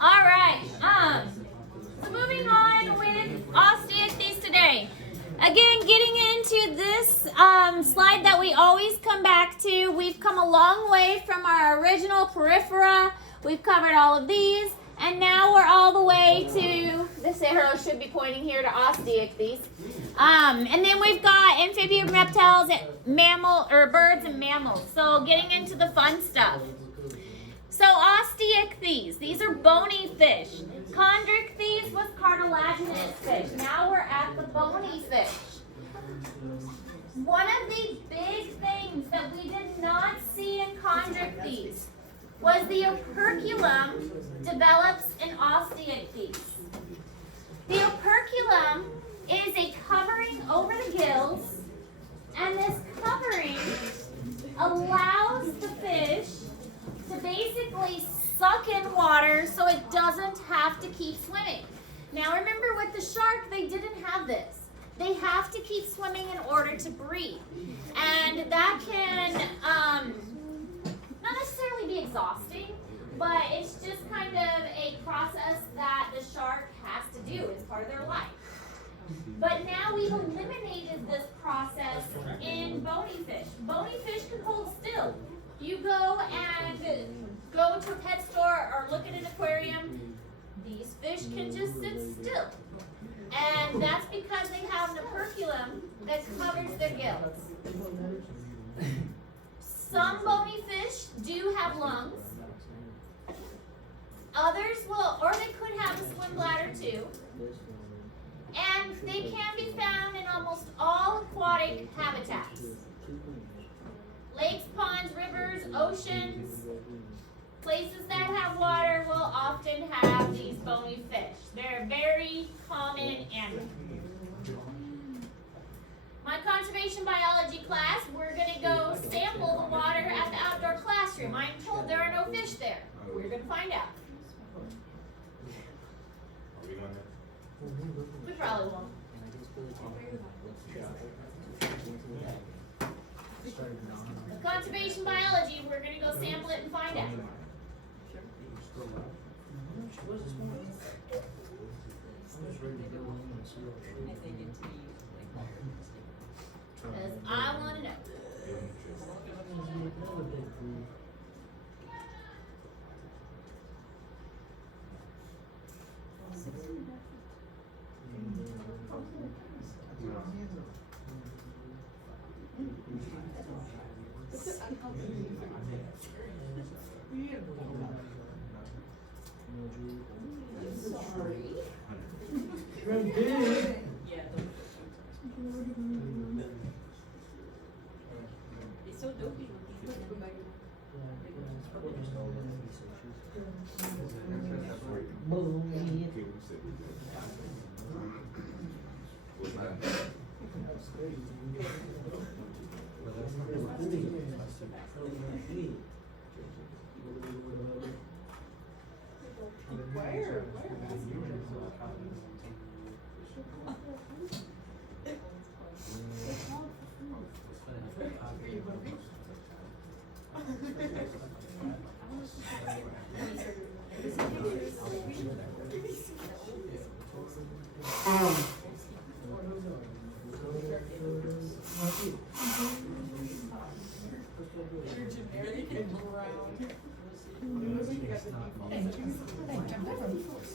All right. So moving on with Ostiechthyes today. Again, getting into this slide that we always come back to. We've come a long way from our original Periphera. We've covered all of these, and now we're all the way to, this arrow should be pointing here to Ostiechthyes. And then we've got amphibian reptiles, birds and mammals. So getting into the fun stuff. So Ostiechthyes, these are bony fish. Chondrichthyes was cartilaginous fish. Now we're at the bony fish. One of the big things that we did not see in chondrichthyes was the operculum develops in Ostiechthyes. The operculum is a covering over the gills, and this covering allows the fish to basically suck in water so it doesn't have to keep swimming. Now remember, with the shark, they didn't have this. They have to keep swimming in order to breathe. And that can not necessarily be exhausting, but it's just kind of a process that the shark has to do. It's part of their life. But now we've eliminated this process in bony fish. Bony fish can hold still. You go to a pet store or look at an aquarium, these fish can just sit still. And that's because they have an operculum that covers their gills. Some bony fish do have lungs. Others will, or they could have a swim bladder too. And they can be found in almost all aquatic habitats. Lakes, ponds, rivers, oceans, places that have water will often have these bony fish. They're a very common animal. My conservation biology class, we're going to go sample the water at the outdoor classroom. I'm told there are no fish there. We're going to find out. We probably won't. With conservation biology, we're going to go sample it and find out. Because I want to know. It's so dopey.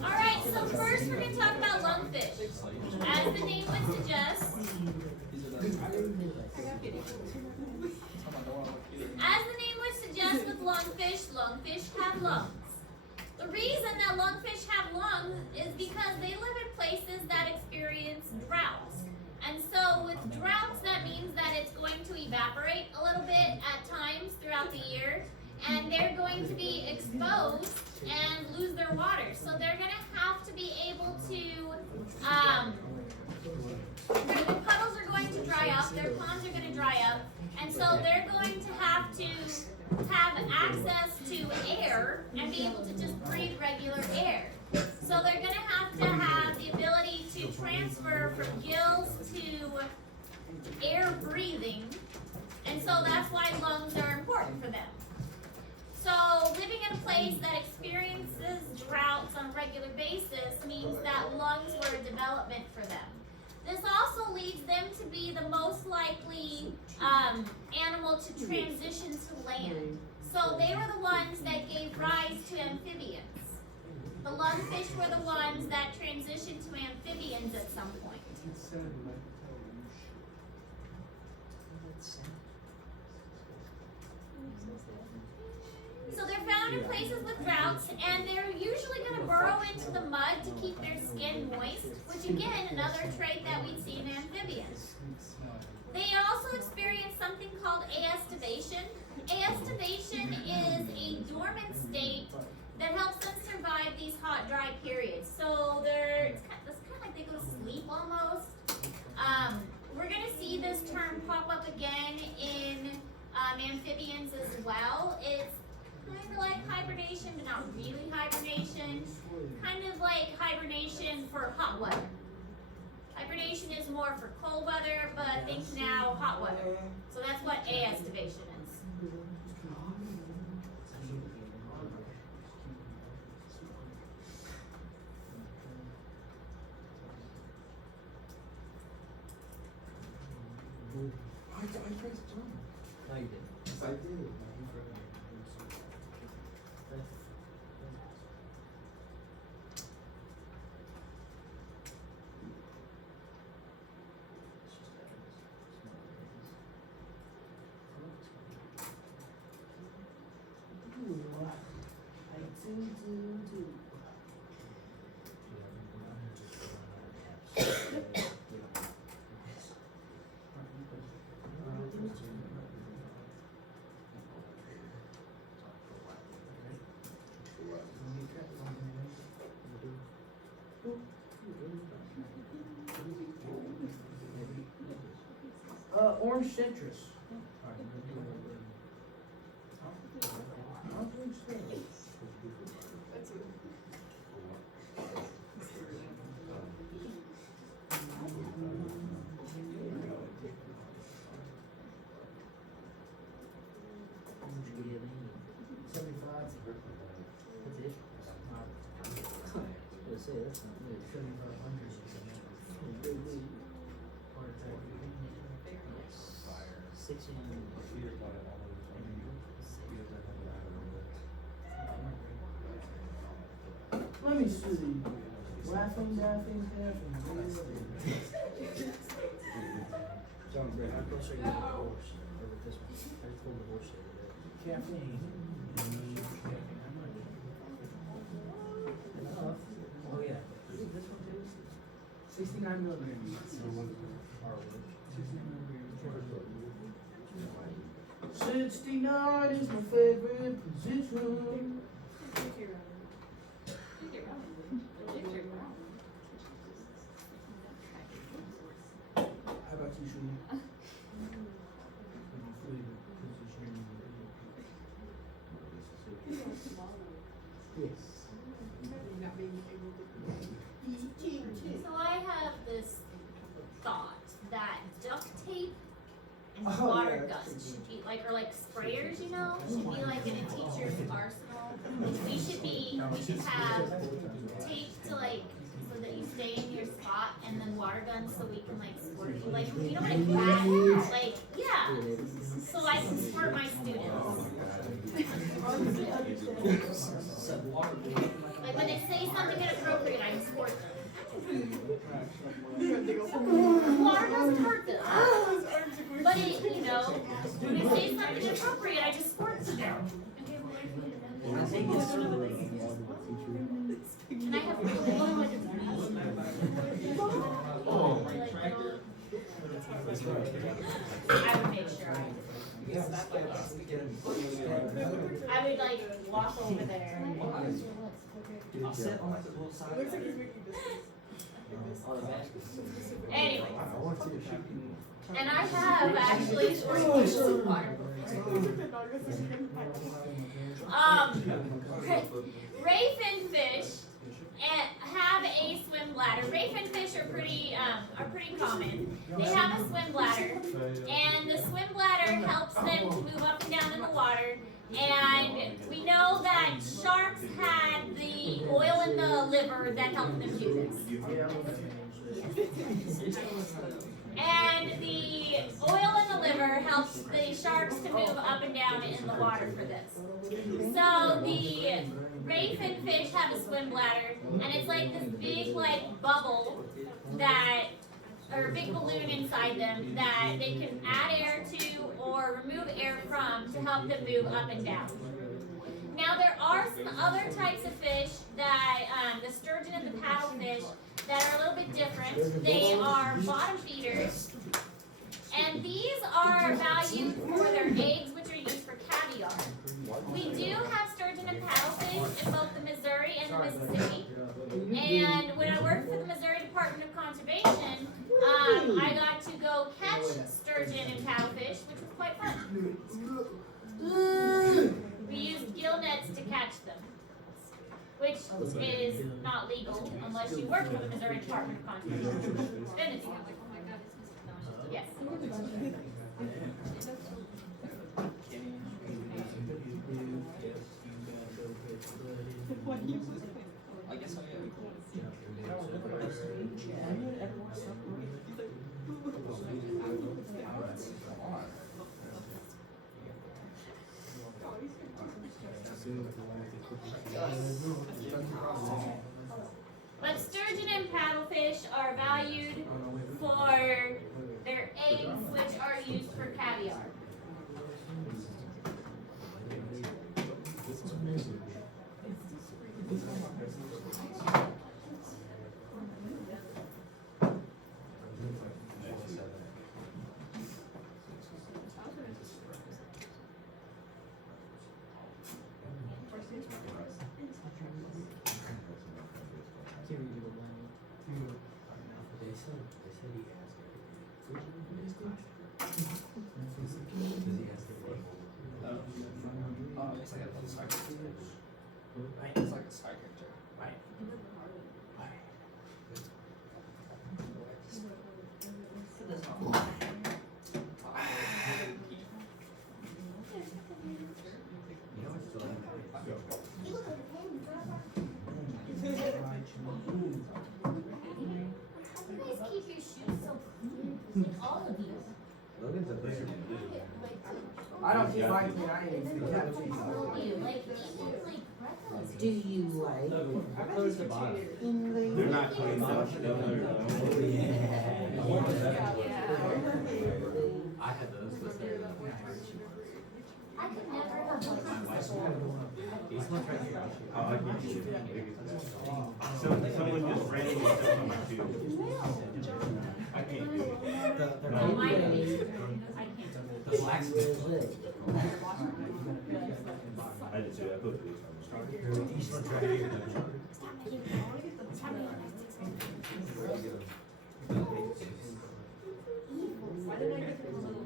Alright, so first we're going to talk about lungfish. As the name would suggest, with lungfish have lungs. The reason that lungfish have lungs is because they live in places that experience droughts. And so with droughts, that means that it's going to evaporate a little bit at times throughout the year, and they're going to be exposed and lose their water. So they're going to have to be able to, the puddles are going to dry up, their ponds are going to dry up, and so they're going to have access to air and be able to just breathe regular air. So they're going to have the ability to transfer from gills to air breathing, and so that's why lungs are important for them. So living in a place that regular basis means that lungs were a development for them. This also leads them to be the most likely animal to transition to land. So they were the ones that gave rise to amphibians. The lungfish were the ones that transitioned to amphibians at some point. So they're found in places with droughts, and they're usually going to burrow into the mud to keep their skin moist, which again, another trait that we'd see in amphibians. They also experience something called aestivation. Aestivation is a dormant state that helps them survive these hot, dry periods. So it's kind of like they go to sleep almost. We're going to see this term pop up again in amphibians as well. It's kind of like hibernation, but not really hibernation. Kind of like hibernation for hot weather. Hibernation is more for cold weather, but think now hot weather. So that's what aestivation is. I pressed John. No, you didn't. Yes, I did. Orange citrus. Let me see. Laughing, laughing, laughing. John, how close are you to the horse? Or with this one? I told the horse the other day. Caffeine. Enough. Oh, yeah. Is it this one too? 69 milligrams. Harwood. 69 is my favorite position. How about you, Shuli? Yes. So I have this thought that duct tape and Oh, water yeah, guns that's should be like, or like sprayers, you know, should be like in a teacher's arsenal. We should have tape to like, so that you stay in your spot, and then water guns so we can like squirt you. Like, you know what a cat, like, yeah. So I can squirt my students. Like when they say something inappropriate, I squirt them. Water doesn't hurt them. But it, you know, when they say something inappropriate, I just squirt them. Can I have I would make sure I would like walk over there. Anyway, and I have actually some water. Rayfin fish have a swim bladder. Rayfin fish are pretty common. They have a swim bladder, and the swim bladder helps them to move up and down in the water. And we know that sharks had the oil in the liver that helps them do this. And the oil in the liver helps the sharks to move up and down in the water for this. So the rayfin fish have a swim bladder, and it's like this big like bubble that, or a big balloon inside them that they can add air to or remove air from to help them move up and down. Now there are some other types of fish that, the sturgeon and the paddlefish, that are a little bit different. They are bottom feeders, and these are valued for their eggs, which are used for caviar. We do have sturgeon and paddlefish in both the Missouri and the Mississippi. And when I worked for the Missouri Department of Conservation, I got to go catch sturgeon and paddlefish, which was quite fun. We used gill nets to catch them, which is not legal unless you work for the Missouri Department of Conservation. Then it's legal. Yes. I guess I am. But sturgeon and paddlefish are valued for their eggs, which are used for caviar. It's like a little psychic. It's like a psychic joke. You guys keep your shoes so clean, like all of you. Logan's a bigger. I don't keep mine clean. I ain't You, like, reckless. Do you like Close the bottom. English? They're not clean though. I had those, but they're not. I could never have These ones right here. I like my shoes. Someone just randomly stepped on my shoe. I can't do it. Oh, mine is. I can't. The blacksmith. I didn't see that. I put these on. These ones right here. Why did I get the little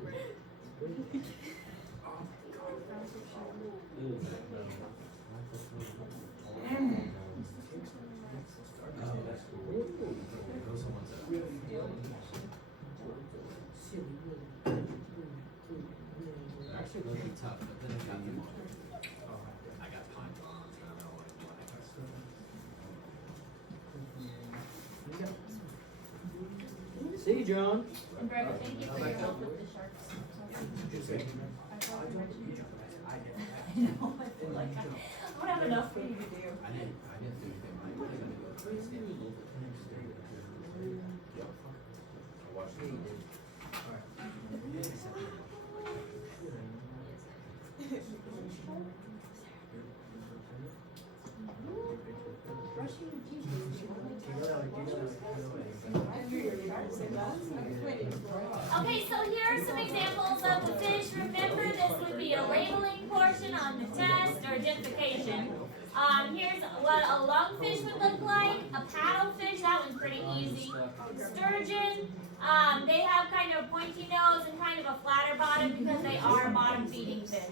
Actually, those are tough, but then I got them all. I got pine bombs, and I don't know what. See you, John. And Greg, thank you for your help with the sharks. I know, I feel like I don't have enough for you to do. I didn't do anything like that. I watched it. Okay, so here are some examples of the fish. Remember, this would be a labeling portion on the test or identification. Here's what a lungfish would look like. A paddlefish, that one's pretty easy. Sturgeon, they have kind of a pointy nose and kind of a flatter bottom because they are a bottom feeding fish.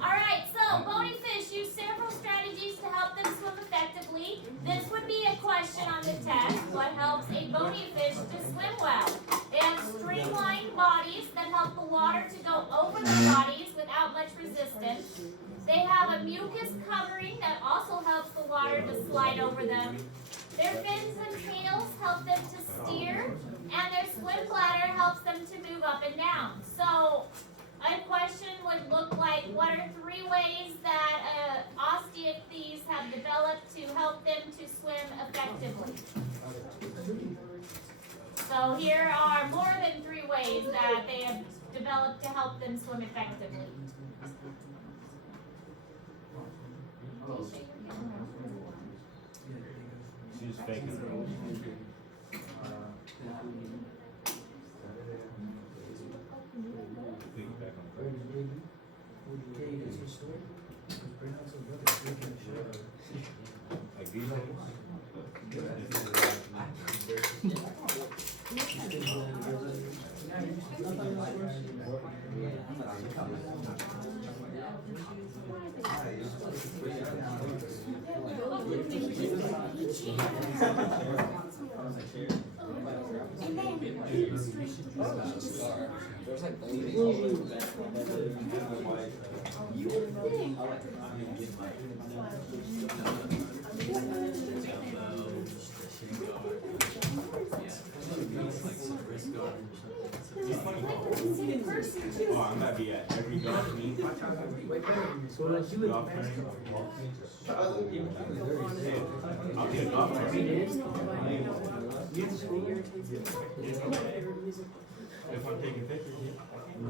Alright, so bony fish use several strategies to help them swim effectively. This would be a question on the test. What helps a bony fish to swim well? They have streamlined bodies that help the water to go over their bodies without much resistance. They have have a mucus covering that also helps the water to slide over them. Their fins and tails help them to steer, and their swim bladder helps them to move up and down. So a question would look like, what are 3 ways that Ostiechthyes have developed to help them to swim effectively? So here are more than 3 ways that they have developed to help them swim effectively. She's faking it. Piggyback on that. Like these Oh, I'm gonna be at every golf meet. Golf training. I'll be a golf trainer. If I'm taking pictures, I'm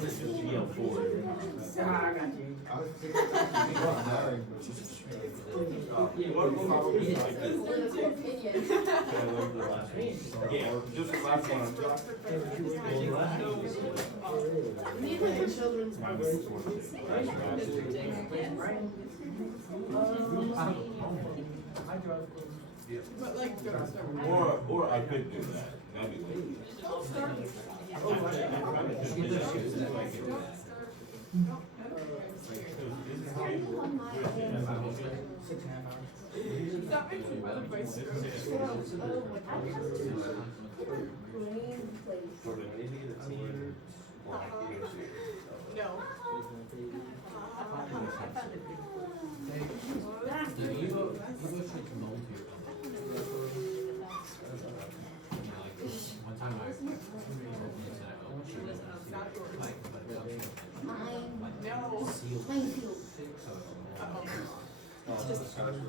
just GL4. Yeah, just the last one. Or I could do that. That'd be lazy.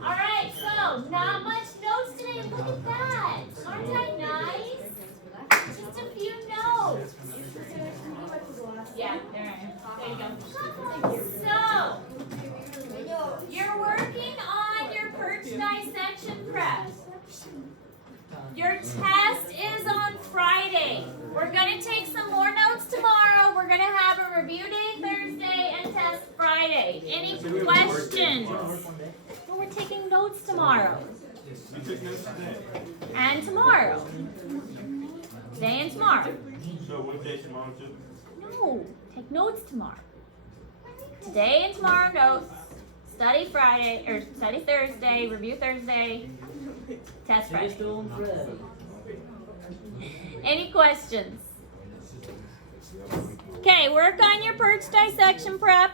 All right, so not much notes today. Look at that. Aren't I nice? Just a few notes. Yeah, there you go. So, you're working on your perch dissection prep. Your test is on Friday. We're going to take some more notes tomorrow. We're going to have a review day Thursday and test Friday. Any questions? Well, we're taking notes tomorrow. You took notes today. And tomorrow. Today and tomorrow. So what day tomorrow too? No, take notes tomorrow. Today and tomorrow notes. Study Friday, or study Thursday, review Thursday, test Friday. Any questions? Okay, work on your perch dissection prep.